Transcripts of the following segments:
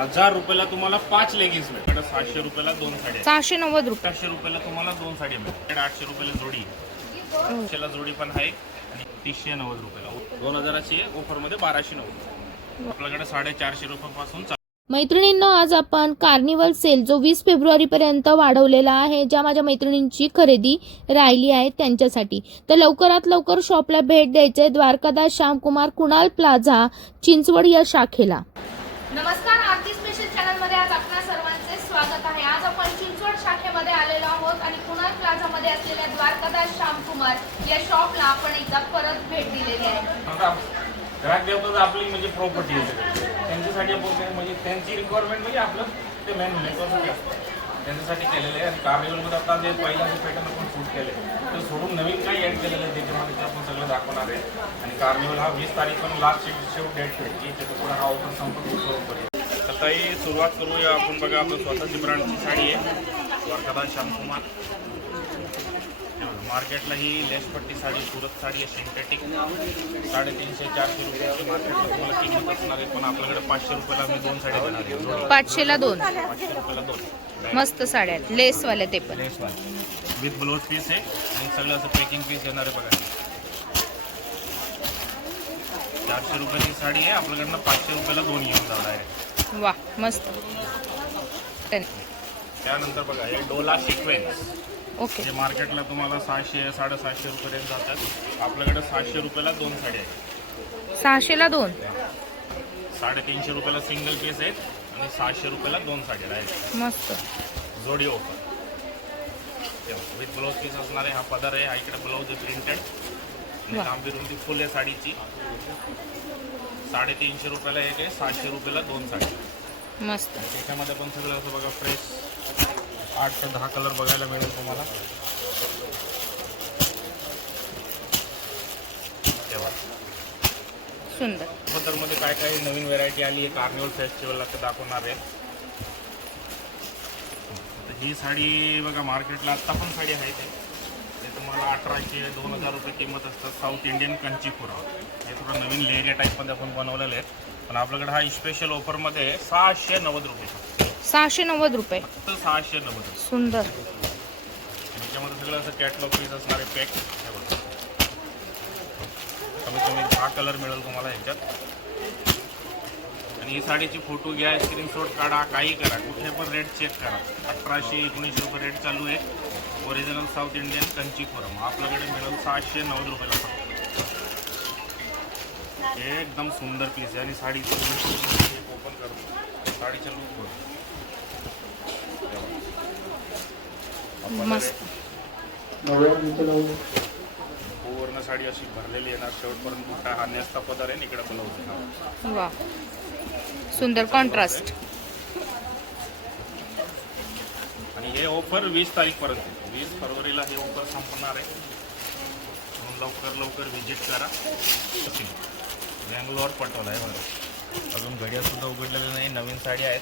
हजार रुपयाला तुम्हाला पाच लेगिन्स मिळतात. सातशे रुपयाला दोन साड्या सहाशे नव्वद रुपये. चारशे रुपयाला तुम्हाला दोन साड्या मिळतात. आठशे रुपयाला जोडी आठशेला जोडी पण आहे. आणि तीसशे नव्वद रुपयाला. दोन हजाराची आहे. ऑफरमध्ये बाराशे नव्वद आपल्याकडे साडेचारशे रुपयापासून मैत्रिणींनो आज आपण कार्निवल सेल जो वीस फेब्रुवारीपर्यंत वाढवलेला आहे ज्या माझ्या मैत्रिणींची खरेदी राहिली आहे त्यांच्यासाठी. तर लवकरात लवकर शॉपला भेट द्यायचे द्वारकादास श्यामकुमार कुणाल प्लाझा चिंचवड या शाखेला नमस्कार आरती स्पेशल चॅनलमध्ये आज आपणा सर्वांचे स्वागत आहे आज आपण चिंचवड शाखेमध्ये आलेलो आहोत आणि प्लाझामध्ये असलेल्या द्वारकादास श्यामकुमार या शॉपला आपण एकदा परत भेट दिलेली आहे. ग्राहक देवता आपली म्हणजे प्रॉपर्टी आहे. त्यांच्यासाठी आपण म्हणजे त्यांची रिक्वायरमेंट म्हणजे आपलं ते मेन असतं. त्यांच्यासाठी केलेलं आहे. आणि कार्निवलमध्ये आता जे पहिला जे पॅटर्न आपण शूट केले ते सोडून नवीन काही ॲड केलेलं आहे त्याच्यामध्ये ते आपण सगळं दाखवणार आहे. आणि कार्निवल हा वीस तारीख पण लास्ट शेवट डेट भेटली त्याच्यामुळे हा ऑफर संपूर्ण करून आता ही सुरुवात करूया आपण बघा आपलं स्वतःची ब्रँडची साडी आहे. द्वारकादास श्यामकुमार. मार्केटला ही लेसपट्टी साडी सुरत साडी आहे सिंथेटिक साडेतीनशे चारशे रुपयाची मार्केटला तुम्हाला किंमत असणार आहे. पण आपल्याकडे पाचशे रुपयाला मी दोन साड्या देणार आहे. पाचशेला दोन. पाचशे रुपयाला दोन. मस्त साड्या आहेत. लेसवाल्या ते पण. लेसवाली विथ ब्लाऊज पीस आहे. आणि सगळं असं पॅकिंग पीस येणार आहे बघा. चारशे रुपयाची साडी आहे. आपल्याकडनं पाचशे रुपयाला दोन येऊन जाणार आहे. वा मस्त. त्यानंतर बघा हे डोला सिक्वेन्स ओके. मार्केटला तुम्हाला सहाशे साडेसहाशे रुपये जातात. आपल्याकडे सहाशे रुपयाला दोन साड्या आहेत. सहाशेला दोन? साडेतीनशे रुपयाला सिंगल पीस आहेत आणि सहाशे रुपयाला दोन साड्या आहेत. मस्त. जोडी ऑफर विथ ब्लाऊज पीस असणार आहे हा पदर आहे हा इकडे ब्लाऊज प्रिंटेड आणि. लांबी रुंदी फुल आहे साडीची. साडेतीनशे रुपयाला एक आहे सहाशे रुपयाला दोन साड्या मस्त. त्याच्यामध्ये पण सगळं असं बघा फ्रेश आठ ते दहा कलर बघायला मिळेल तुम्हाला. सुंदर. बद्दलमध्ये काय काय नवीन व्हेरायटी आली आहे कार्निवल फेस्टिवलला ते दाखवणार आहे. तर ही साडी बघा मार्केटला आत्ता पण साडी आहे ते. तुम्हाला अठराशे दोन हजार रुपये किंमत असतात. साऊथ इंडियन कंचीपुरा हे थोडं नवीन लेरिया टाईपमध्ये आपण बनवलेले आहेत पण आपल्याकडे हा स्पेशल ऑफरमध्ये सहाशे नव्वद रुपये. सहाशे नव्वद रुपये. सहाशे नव्वद सुंदर. याच्यामध्ये सगळं असं कॅटलॉग पीस असणारे पॅक हे कमीत कमी दहा कलर मिळेल तुम्हाला ह्याच्यात. आणि ही साडीची फोटो घ्या स्क्रीनशॉट काढा काही करा. कुठे पण रेट चेक करा. अठराशे एकोणीसशे रुपये रेट चालू आहे. ओरिजिनल साऊथ इंडियन कंचीपुरम आपल्याकडे मिळेल सहाशे नव्वद रुपयाला हे एकदम सुंदर पीस आहे. आणि साडीचं ओपन करतो साडीचं लुक बघ. मस्त. पूर्ण साडी अशी भरलेली येणार शेवटपर्यंत बुट्टा हा नेसता पदर आहे इकडे आहे. वा. सुंदर कॉन्ट्रास्ट आणि हे ऑफर वीस तारीखपर्यंत आहे. वीस फरवरीला हे ऑफर संपणार आहे. म्हणून लवकर लवकर व्हिजिट करा. बँगलोर पटोला आहे बघा. अजून घड्या सुद्धा उघडलेल्या नाही नवीन साडी आहेत.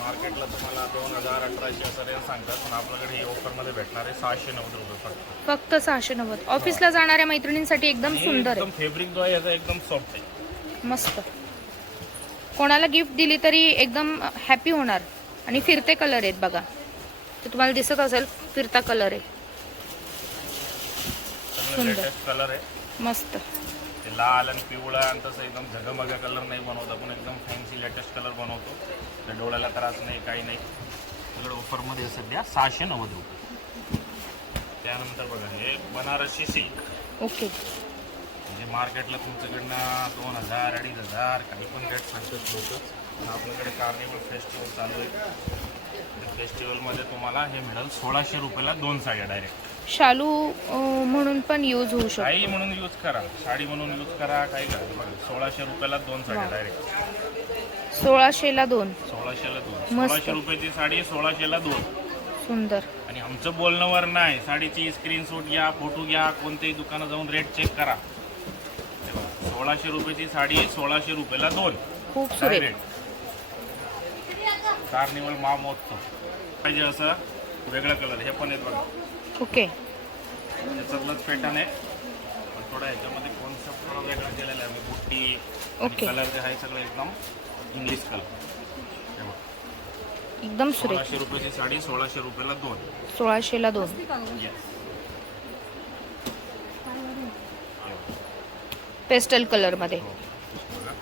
मार्केटला तुम्हाला दोन हजार अठराशे असं रेंज सांगतात पण आपल्याकडे ही ऑफरमध्ये भेटणार आहे सहाशे नव्वद रुपये फक्त. फक्त सहाशे नव्वद. ऑफिसला जाणाऱ्या मैत्रिणींसाठी एकदम आणि सुंदर एकदम आहे फेब्रिक जो आहे याचा एकदम सॉफ्ट आहे. मस्त. कोणाला गिफ्ट दिली तरी एकदम हॅपी होणार. आणि फिरते कलर आहेत बघा. ते तुम्हाला दिसत असेल फिरता कलर आहे. सुंदर. लेटेस्ट कलर आहे. मस्त. ते लाल आणि पिवळा आणि तसं एकदम झगमगा कलर नाही बनवत आपण एकदम फॅन्सी लेटेस्ट कलर बनवतो. त्या डोळ्याला त्रास नाही काही नाही. सगळं ऑफरमध्ये सध्या सहाशे नव्वद रुपये. त्यानंतर बघा हे बनारसी सिल्क ओके. म्हणजे मार्केटला तुमच्याकडनं दोन हजार अडीच हजार काही पण रेट सांगतात लोक. पण आपल्याकडे कार्निवल फेस्टिवल चालू आहे. फेस्टिवलमध्ये तुम्हाला हे मिळेल सोळाशे रुपयाला दोन साड्या डायरेक्ट शालू म्हणून पण यूज होऊ शकतो. काही म्हणून यूज करा. साडी म्हणून यूज करा काही करा बघा सोळाशे रुपयाला दोन साड्या वा. डायरेक्ट सोळाशेला दोन. सोळाशेला दोन. मस्त. सोळाशे रुपयाची साडी सोळाशेला दोन. सुंदर. आणि आमचं बोलण्यावर नाही. साडीची स्क्रीनशॉट घ्या फोटो घ्या कोणत्याही दुकानात जाऊन रेट चेक करा. हे बघा, सोळाशे रुपयाची साडी सोळाशे रुपयाला दोन. खूप सुरेख. डायरेक्ट कार्निवल महामहोत्सव. पाहिजे असं वेगळा कलर हे पण आहेत बघा. ओके. त्याच्यातलंच पॅटर्न आहे. पण थोडा ह्याच्यामध्ये कॉन्सेप्ट थोडा वेगळा केलेला आहे. बुट्टी ओके. कलर जे आहे सगळं एकदम इंग्लिश कलर. एकदम सुरेख. सोळाशे रुपयाची साडी सोळाशे रुपयाला दोन. सोळाशेला दोन. Yes. पेस्टल कलरमध्ये. हो. बघा.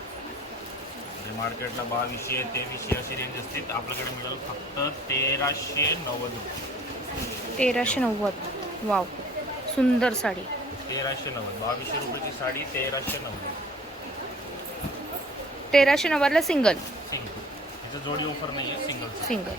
जे मार्केटला बावीसशे तेवीसशे अशी रेंज असते. आपल्याकडे मिळेल फक्त तेराशे नव्वद रुपये. तेराशे नव्वद. वाव. सुंदर साडी. तेराशे नव्वद. बावीसशे रुपयाची साडी तेराशे नव्वद. तेराशे नव्वदला सिंगल. सिंगल. जोडी ऑफर नाही आहे सिंगल सिंगल.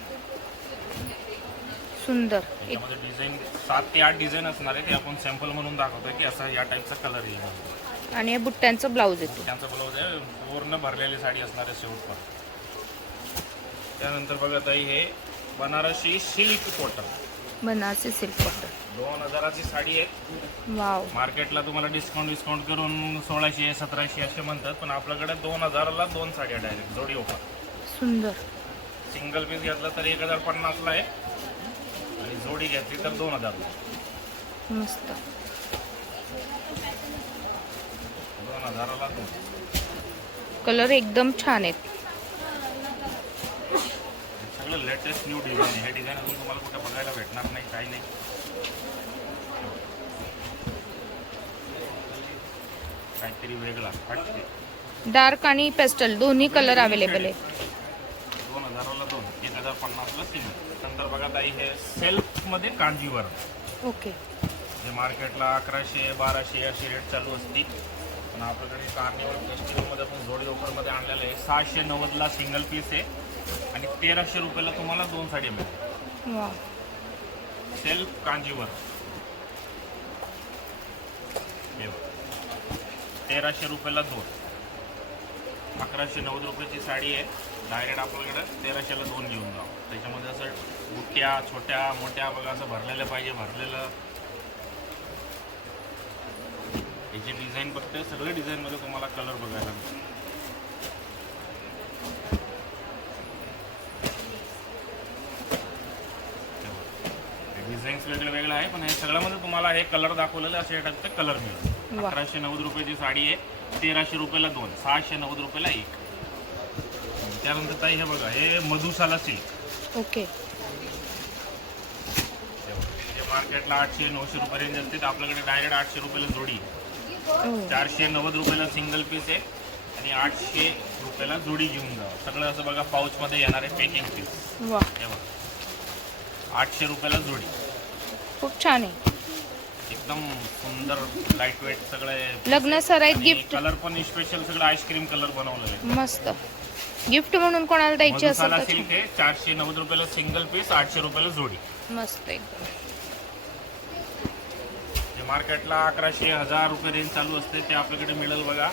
सुंदर. एक त्याच्यामध्ये डिझाईन सात ते आठ डिझाईन असणार आहे ते आपण सॅम्पल म्हणून दाखवतोय की असा या टाईपचा कलर येईल. आणि हे बुट्ट्यांचं ब्लाऊज येतो. त्यांचा ब्लाऊज आहे पूर्ण भरलेली साडी असणार आहे शेवट पण. त्यानंतर बघा ताई हे Banarasi silk cotton Banarasi silk cotton दोन हजाराची साडी आहे. वाव. मार्केटला तुम्हाला डिस्काउंट डिस्काउंट करून सोळाशे सतराशे असे म्हणतात पण आपल्याकडे दोन हजाराला दोन साड्या डायरेक्ट जोडी ऑफर सुंदर. सिंगल पीस घेतला तर एक हजार पन्नासला आहे. आणि जोडी घेतली तर दोन हजारला मस्त. दोन हजाराला दोन. कलर एकदम छान आहेत. सगळं लेटेस्ट न्यू डिझाईन आहे. हे डिझाईन अजून तुम्हाला कुठं बघायला भेटणार नाही काही नाही. काहीतरी वेगळा डार्क आणि पेस्टल दोन्ही कलर अवेलेबल आहेत दोन हजाराला दोन एक हजार पन्नासला तीन. नंतर बघा ताई हे सेल्फमध्ये कांजीवर ओके जे मार्केटला अकराशे बाराशे अशी रेट चालू असती. पण आपल्याकडे कार्निवल फेस्टिवलमध्ये पण जोडी ऑफरमध्ये आणलेलं आहे. सहाशे नव्वदला सिंगल पीस आहे. आणि तेराशे रुपयाला तुम्हाला दोन साडी मिळेल. सेल्फ कांजीवर. तेराशे रुपयाला दोन. अकराशे नव्वद रुपयाची साडी आहे. डायरेक्ट आपल्याकडे तेराशेला दोन घेऊन जाऊ. त्याच्यामध्ये असं बुट्ट्या छोट्या मोठ्या बघा असं भरलेलं पाहिजे भरलेलं. याची डिझाईन बघते सगळे डिझाईनमध्ये तुम्हाला कलर बघायला मिळेल. डिझाईन्स वेगळं वेगळं आहे. पण हे सगळ्यामध्ये तुम्हाला हे कलर दाखवलेले असे टाईपचे कलर मिळेल. अकराशे नव्वद रुपयाची साडी आहे तेराशे रुपयाला दोन सहाशे नव्वद रुपयाला एक. त्यानंतर ताई हे बघा हे मधुशाला सिल्क ओके. मार्केटला आठशे नऊशे रुपये रेंज असते. तर आपल्याकडे डायरेक्ट आठशे रुपयाला जोडी आहे. ओ चारशे नव्वद रुपयाला सिंगल पीस आहे आणि आठशे रुपयाला जोडी घेऊन जा सगळं असं बघा पाऊचमध्ये येणार आहे पॅकिंग पीस हे आठशे रुपयाला जोडी. खूप छान आहे. एकदम सुंदर लाइट वेट सगळं लग्न सराईत गिफ्ट कलर पण स्पेशल सगळं आईस्क्रीम कलर बनवलेलं. आहे मस्त. गिफ्ट म्हणून कोणाला द्यायची असेल मधुशाला तर सिल्क आहे चारशे नव्वद रुपयाला सिंगल पीस आठशे रुपयाला जोडी. मस्त एकदम जे मार्केटला अकराशे हजार रुपये रेंज चालू असते ते आपल्याकडे मिळेल बघा.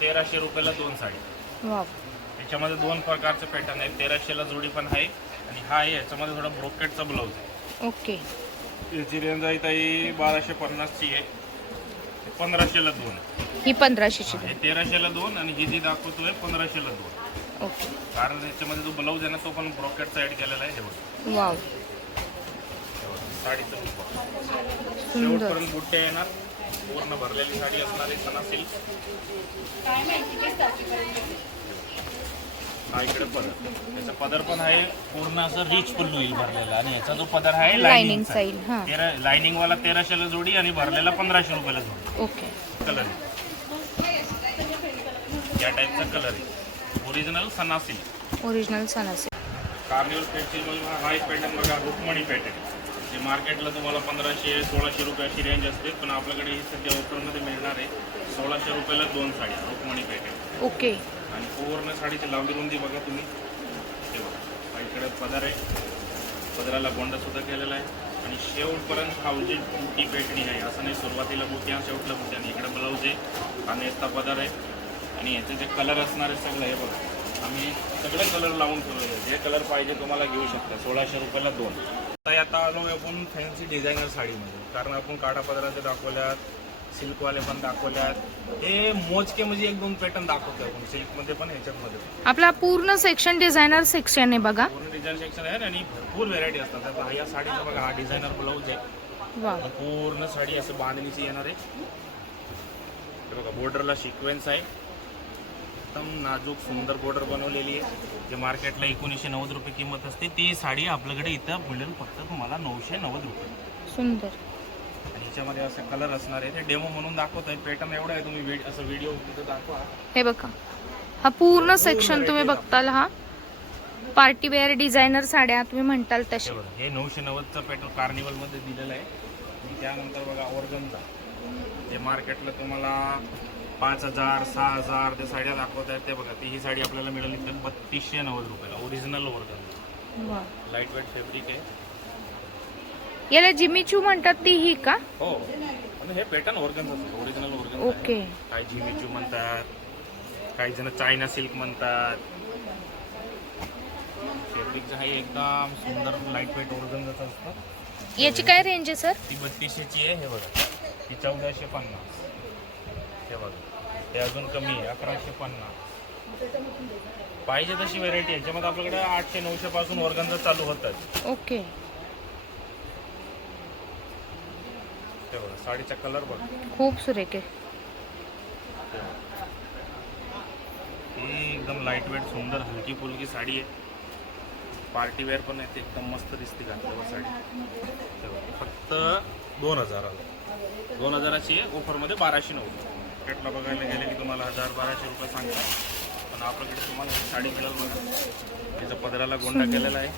तेराशे रुपयाला दोन साडी. त्याच्यामध्ये दोन प्रकारचे पॅटर्न आहेत. तेराशेला जोडी पण आहे. आणि हा आहे याच्यामध्ये थोडा ब्रोकेटचा ब्लाऊज आहे. ओके. याची रेंज आहे ताई बाराशे पन्नासची आहे. हे पंधराशेला दोन आहे. ही पंधराशेची हे तेराशेला दोन आणि ही जी दाखवतोय पंधराशेला दोन. ओके. कारण याच्यामध्ये जो ब्लाऊज आहे ना तो पण ब्रोकेटचा ऍड केलेला आहे हे बघ. वाव. साडीचं शेवटपर्यंत बुट्टे येणार. पूर्ण भरलेली साडी असणार आहे सणा सिल्क हा इकडे पदर. त्याचा पदर पण आहे पूर्ण असं रिच फुल होईल भरलेला. आणि याचा जो पदर आहे लाइनिंग लाइनिंग साईल हां. तेरा लाइनिंग वाला तेराशेला जोडी आणि भरलेला पंधराशे रुपयाला जोडी. ओके. कलर या टाईपचा कलर आहे. ओरिजिनल सना सिल्क ओरिजिनल सणाचे कार्निवल फेस्टिवल हा एक पॅटर्न बघा रुक्मणी पॅटर्न जे मार्केटला तुम्हाला पंधराशे सोळाशे रुपयाची रेंज असते पण आपल्याकडे ही सध्या ऑफरमध्ये मिळणार आहे. सोळाशे रुपयाला दोन साड्या रुक्मणी पॅटर्न ओके. आणि पूर्ण साडीची लांबी रुंदी बघा तुम्ही. हे बघा. हा इकडे पदर आहे. पदराला बोंडासुद्धा केलेला आहे. आणि शेवटपर्यंत हाऊजी मोठी पेटणी आहे. असं नाही सुरुवातीला बुटी आणि शेवटला बुटी आणि इकडे ब्लाऊज आहे. आणि याचा पदर आहे. आणि याचे जे कलर असणार आहे सगळं हे बघा. आम्ही सगळे कलर लावून ठेवलेले जे कलर पाहिजे तुम्हाला घेऊ शकता. सोळाशे रुपयाला दोन. आता आता आलो आपण फॅन्सी डिझायनर साडीमध्ये. कारण आपण काटा पदराचे दाखवल्यात. सिल्कवाले पण दाखवल्यात. हे मोजके म्हणजे एक दोन पॅटर्न दाखवतो आपण. सिल्कमध्ये पण ह्याच्यामध्ये पण. आपला पूर्ण सेक्शन डिझायनर सेक्शन आहे बघा. पूर्ण डिझाईन सेक्शन आहे आणि भरपूर व्हेरायटी असतात. आता हा या साडीचा बघा हा डिझायनर ब्लाऊज आहे. पूर्ण साडी असं बांधणीची येणार आहे. हे बघा बॉर्डरला सिक्वेन्स आहे. एकदम नाजूक सुंदर बॉर्डर बनवलेली आहे. जे मार्केटला एकोणीसशे नव्वद रुपये किंमत असते ती साडी आपल्याकडे इथं मिळेल फक्त तुम्हाला नऊशे नव्वद रुपये. सुंदर. आणि याच्यामध्ये असे कलर असणार आहे. ते डेमो म्हणून दाखवत आहे पॅटर्न एवढं आहे तुम्ही असं व्हिडिओ तिथं दाखवा. हे बघा. हा पूर्ण सेक्शन तुम्ही बघताल हा. पार्टी वेअर डिझायनर साड्या तुम्ही म्हणताल हे तसे बघा हे नऊशे नव्वदचं पॅटर्न कार्निवलमध्ये दिलेलं आहे. आणि त्यानंतर बघा ऑर्गनचा जे मार्केटला तुम्हाला पाच हजार सहा हजार ते साड्या दाखवत आहेत ते बघा. ती ही साडी आपल्याला मिळाली तर बत्तीसशे नव्वद रुपयाला. Original organ. Light weight fabric आहे. याला जिमीचू म्हणतात ती ही. का हो हे पॅटर्न ऑर्गन असतं ओरिजिनल ऑर्गन ओके. काही झिमिचू म्हणतात काही जण चायना सिल्क म्हणतात. फॅब्रिकचं हे एकदम सुंदर लाइट वेट ऑर्गनचं असतं याची काय रेंज आहे सर ती बत्तीसशेची आहे हे बघा. ही चौदाशे पन्नास. हे बघा. हे अजून कमी आहे अकराशे पन्नास. पाहिजे तशी व्हेरायटी आहे. याच्यामध्ये आपल्याकडे आठशे नऊशे पासून वर्गांचा चालू होतात. ओके. हे बघा साडीचा कलर बघा. खूप सुरेख आहे. ही एकदम लाइट वेट सुंदर हलकी फुलकी साडी आहे. पार्टी वेअर पण आहे ते एकदम मस्त दिसते घातल्यावर साडी. फक्त दोन हजाराला. दोन हजाराची आहे ऑफरमध्ये बाराशे नव्वद. मार्केटला बघायला गेले की तुम्हाला हजार बाराशे रुपये सांगतात. पण आपल्याकडे तुम्हाला साडी मिळेल बघा तिचा पदराला गोंडा केलेला आहे.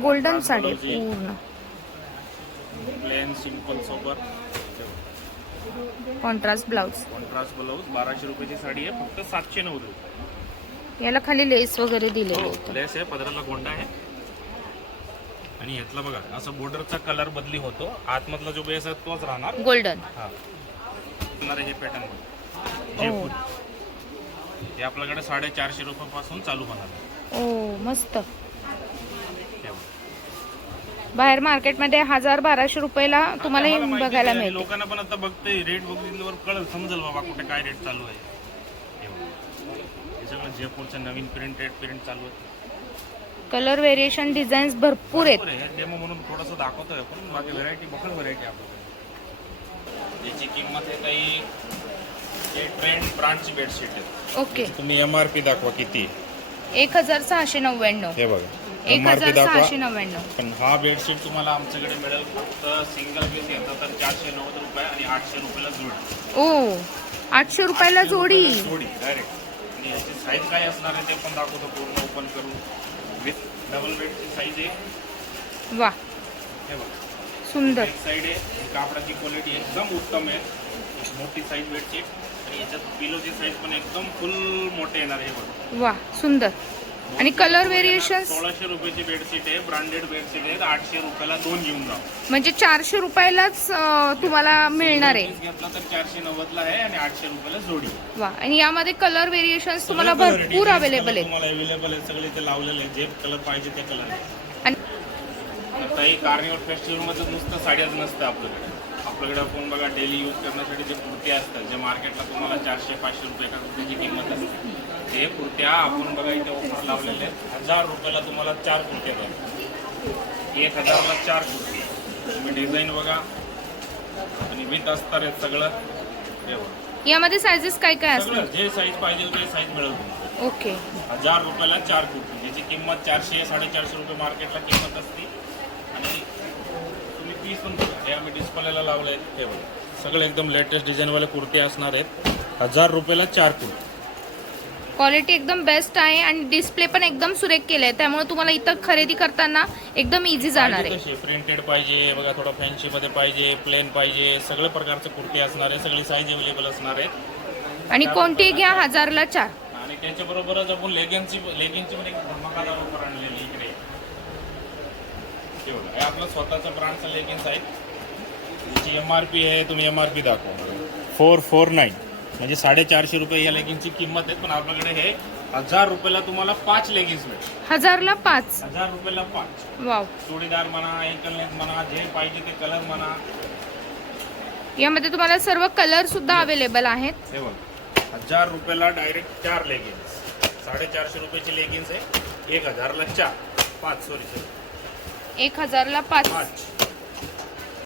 गोल्डन साडी पूर्ण. Plain simple sober contrast blouse. Contrast blouse बाराशे रुपयाची साडी आहे फक्त सातशे नव्वद रुपये. याला खाली लेस वगैरे दिलेली हो आहे लेस आहे पदराला गोंडा आहे. आणि ह्यातला बघा असं बॉर्डरचा कलर बदली होतो. आतमधला जो बेस आहे तोच राहणार. गोल्डन हा. हे पॅटर्न हे आपल्याकडे साडेचारशे रुपयापासून चालू होणार. ओ मस्त. बाहेर मार्केटमध्ये हजार बाराशे रुपयाला तुम्हाला हे बघायला मिळते. लोकांना पण आता बघते रेट बघितल्यावर कळल समजेल बाबा कुठे काय रेट चालू आहे. हे सगळं जयपूरचं नवीन प्रिंट रेट प्रिंट चालू आहे. कलर व्हेरिएशन डिझाईन्स भरपूर आहेत. हे डेमो म्हणून थोडंसं दाखवतोय पण बाकी व्हरायटी बघल व्हरायटी आपल्याकडे. याची किंमत आहे काही हे ट्रेंड ब्रँडची बेडशीट आहे. ओके तुम्ही एम आर पी दाखवा किती एक हजार सहाशे नव्याण्णव. हे बघा. एक हजार सहाशे नव्याण्णव. पण हा बेडशीट तुम्हाला आमच्याकडे मिळेल फक्त सिंगल पीस घेतला तर चारशे नव्वद रुपये आणि आठशे रुपयाला जोडी. ओ आठशे रुपयाला जोडी. जोडी डायरेक्ट आणि याची साईज काय असणार आहे ते पण दाखवतो पूर्ण ओपन करून. विथ डबल बेडची साईज आहे. वा. हे बघा. सुंदर. एक साईड आहे. कापडाची क्वालिटी एकदम उत्तम आहे. मोठी साईज बेडशीट आणि याच्यात पिलोची साईज पण एकदम फुल मोठे येणार आहे हे बघा. वा सुंदर. आणि कलर व्हेरिएशन सोळाशे रुपयाची बेडशीट आहे ब्रँडेड बेडशीट आहे आठशे रुपयाला दोन घेऊन जा. म्हणजे चारशे रुपयालाच तुम्हाला मिळणार आहे. घेतला तर चारशे नव्वदला आहे आणि आठशे रुपयाला जोडी. वा आणि यामध्ये कलर व्हेरिएशन तुम्हाला भरपूर अवेलेबल आहेत. तुम्हाला अवेलेबल आहे सगळे ते लावलेले आहे जे कलर पाहिजे ते कलर आणि आता ही कार्निवल फेस्टिवलमध्ये नुसतं साड्याच नसतं आपल्याकडे. आपल्याकडे आपण बघा डेली यूज करण्यासाठी जे कुर्ते असतात जे मार्केटला तुम्हाला चारशे पाचशे रुपये एका कुर्तीची किंमत असते. ते कुर्त्या आपण बघा इथे ऑफर लावलेले आहेत. हजार रुपयाला तुम्हाला चार कुर्ते द्या एक हजारला चार कुर्ते तुम्ही डिझाईन बघा. आणि विथ असतात आहेत सगळं. हे बघा. यामध्ये सायझेस काय काय सगळं. असतात जे साईज पाहिजे ते साईज मिळेल तुम्हाला ओके हजार रुपयाला चार कुर्ती. ज्याची किंमत चारशे साडेचारशे रुपये मार्केटला किंमत असते. आणि तुम्ही पीस पण बघा. हे आम्ही डिस्प्लेला लावले हे बघा. सगळे एकदम लेटेस्ट डिझाईनवाले कुर्ते असणार आहेत. हजार रुपयाला चार कुर्ती. क्वालिटी एकदम बेस्ट आहे आणि डिस्प्ले पण एकदम सुरेख केलाय. त्यामुळे तुम्हाला इथं खरेदी करताना एकदम इझी जाणार आहे. प्रिंटेड पाहिजे बघा थोडं फॅन्सी मध्ये पाहिजे प्लेन पाहिजे सगळे प्रकारचे कुर्ते असणार आहे सगळी साईज अवेलेबल असणार आहेत आणि कोणती घ्या? हजारला चार. आणि त्याच्याबरोबरच आपण लेगिंगची लेगिंगची पण एक धमाकादार ऑफर आणलेली इकडे. हे बघा, आपलं स्वतःचं ब्रँडचं लेगिन्स आहे याची एम आर पी आहे तुम्ही एम आर पी दाखवा. Four four nine. म्हणजे साडेचारशे रुपये या लेगिन्सची किंमत आहे पण आपल्याकडे हे हजार रुपयाला तुम्हाला पाच लेगिन्स मिळेल हजारला पाच. हजार रुपयाला पाच. वाव. चुडीदार म्हणा एकल नेक म्हणा जे पाहिजे ते कलर म्हणा. यामध्ये तुम्हाला सर्व कलर सुद्धा अवेलेबल आहेत. हे बघा. हजार रुपयाला डायरेक्ट चार लेगिन्स साडेचारशे रुपयाची लेगिन्स आहे. एक हजारला चार. पाच सॉरी सॉरी एक हजारला पाच. पाच.